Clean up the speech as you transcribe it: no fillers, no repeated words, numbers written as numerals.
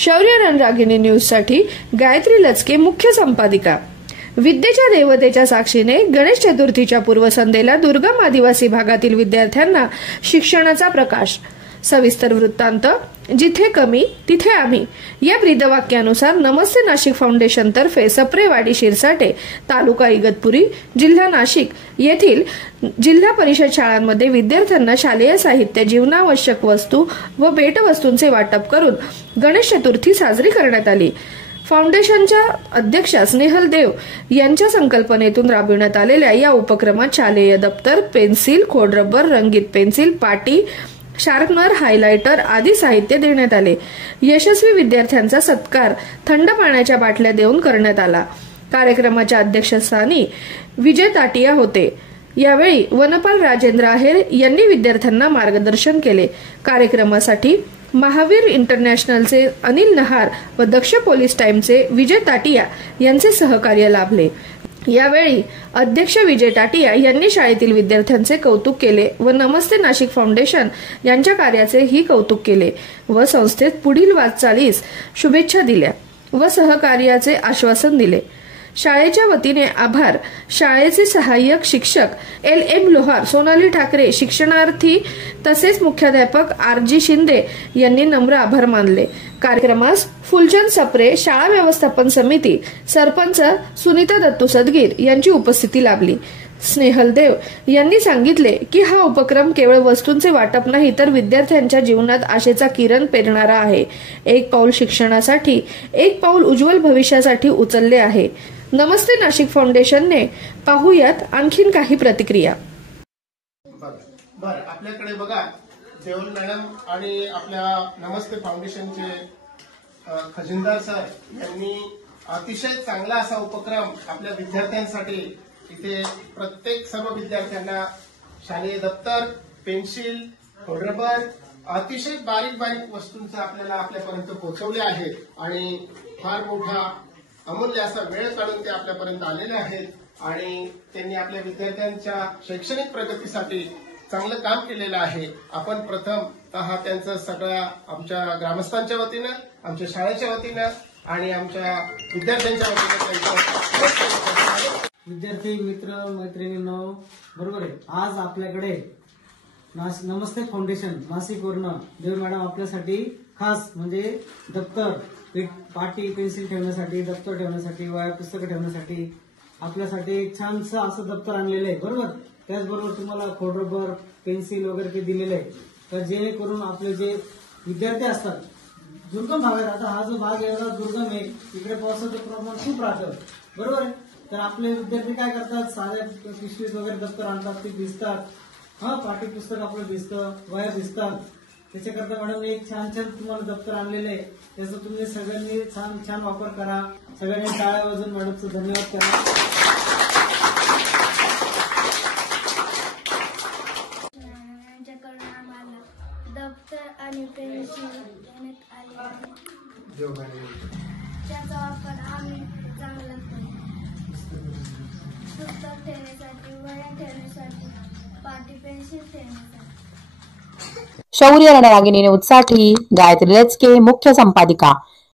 शौर्य रणरागिणी न्यूज साठी गायत्री लचके मुख्य संपादिका। विद्येच्या देवतेच्या साक्षीने गणेश चतुर्थीच्या पूर्वसंध्येला दुर्गम आदिवासी भागातील विद्यार्थ्यांना शिक्षणाचा प्रकाश। सविस्तर वृत्तांत। जिथे कमी तिथे आम्ही या ब्रीदवाक्यानुसार नमस्ते नाशिक फाउंडेशन तर्फे सप्रेवाडी शिरसाटे तालुका इगतपुरी जिल्हा नाशिक येथील जिल्हा परिषद शाळांमध्ये विद्यार्थ्यांना शालेय साहित्य, जीवनावश्यक वस्तू व भेटवस्तूंचे वाटप करून गणेश चतुर्थी साजरी करण्यात आली। फाउंडेशनच्या अध्यक्षा स्नेहल देव यांच्या संकल्पनेतून राबविण्यात आलेल्या या उपक्रमात शालेय दप्तर, पेन्सिल, खोडरबर, रंगीत पेन्सिल, पाटी, शार्पनर, हायलाइटर आदी साहित्य देण्यात आले। यशस्वी विद्यार्थ्यांचा सत्कार थंड पाण्याच्या बाटल्या देऊन करण्यात आला। कार्यक्रमाच्या अध्यक्षस्थानी विजय ताटिया होते। यावेळी वनपाल राजेंद्र आहेर यांनी विद्यार्थ्यांना मार्गदर्शन केले। कार्यक्रमासाठी महावीर इंटरनॅशनलचे अनिल नहार व दक्ष पोलीस टाइमचे विजय ताटिया यांचे सहकार्य लाभले। यावेळी अध्यक्ष विजय ताटिया यांनी शाळेतील विद्यार्थ्यांचे कौतुक केले व नमस्ते नाशिक फाउंडेशन यांच्या कार्याचे ही कौतुक केले व संस्थेत पुढील वाटचालीस शुभेच्छा दिल्या व सहकार्याचे आश्वासन दिले। शाळेच्या वतीने आभार। शाळेचे सहाय्यक शिक्षक LM लोहार, सोनाली ठाकरे, शिक्षणार्थी तसेच मुख्याध्यापक RG शिंदे यांनी नम्र आभार मानले। कार्यक्रमास फुलचंद सप्रे, शाळा व्यवस्थापन समिती, सरपंच सुनीता दत्तू सदगीर यांची उपस्थिती लाभली। स्नेहल देव यांनी सांगितले की हा उपक्रम केवळ वस्तूंचे वाटप नाही तर विद्यार्थ्यांच्या जीवनात आशेचा किरण पेरणारा आहे। एक पाऊल शिक्षणासाठी, एक पाऊल उज्ज्वल भविष्यासाठी उचलले आहे। नमस्ते नाशिक फाउंडेशनने पाहूयात आणखीन काही प्रतिक्रिया। बर आपल्याकडे बघा देवल मॅडम आणि आपल्या नमस्ते फाउंडेशनचे खजिनदार सर यांनी अतिशय चांगला असा उपक्रम आपल्या विद्यार्थ्यांसाठी इथे प्रत्येक सर्व विद्यार्थ्यांना शालेय दप्तर, पेन्सिल, रबर अतिशय बारीक बारीक वस्तूंचं आपल्याला आपल्यापर्यंत पोहोचवले आहेत आणि फार मोठा अमूल्य असा वेळ काढून ते आपल्यापर्यंत आलेले आहेत आणि त्यांनी आपल्या विद्यार्थ्यांच्या शैक्षणिक प्रगतीसाठी चांगलं काम केलेलं आहे। आपण प्रथम त्यांचं सगळ्या आमच्या ग्रामस्थांच्या वतीनं, आमच्या शाळेच्या वतीनं आणि आमच्या विद्यार्थ्यांच्या वतीनं विद्यार्थी मित्र मैत्रिणींनो, बरोबर आहे। आज आपल्याकडे नमस्ते फाउंडेशन नाशिकवरून देव मॅडम आपल्यासाठी खास म्हणजे दप्तर, पाटी, पेन्सिल ठेवण्यासाठी, दप्तर ठेवण्यासाठी, वह्या पुस्तकं ठेवण्यासाठी आपल्यासाठी एक छानसं असं दप्तर आणलेलं आहे, बरोबर। त्याचबरोबर तुम्हाला खोडरबर, पेन्सिल वगैरे ते दिलेलं आहे, तर जेणेकरून आपले जे विद्यार्थी असतात दुर्गम भागात, आता हा जो भाग एवढा दुर्गम आहे, इकडे पावसाचं प्रमाण खूप राहतं, बरोबर आहे। तर आपले विद्यार्थी काय करतात, साध्या पिशवीत वगैरे दप्तर आणतात, ते भिजतात, पाठी पुस्तक आपलं भिजतं, वह्या भिजतात। त्याच्याकरता मॅडम एक छान छान तुम्हाला दप्तर आणलेलं आहे, त्याचा तुम्ही सगळ्यांनी छान छान वापर करा। सगळ्यांनी टाळ्या वाजवून मॅडमचं धन्यवाद करा। आमच्याकडून आम्हाला दप्तर आणि पेन्सिल देण्यात आले आहे, त्याचा वापर आम्ही चांगला करू। पुस्तक ठेवण्यासाठी, वह्या ठेवण्यासाठी, पाटी, पेन्सिल ठेवण्यासाठी। शौर्य रणरागिणी न्यूज साठी गायत्री लचके मुख्य संपादिका।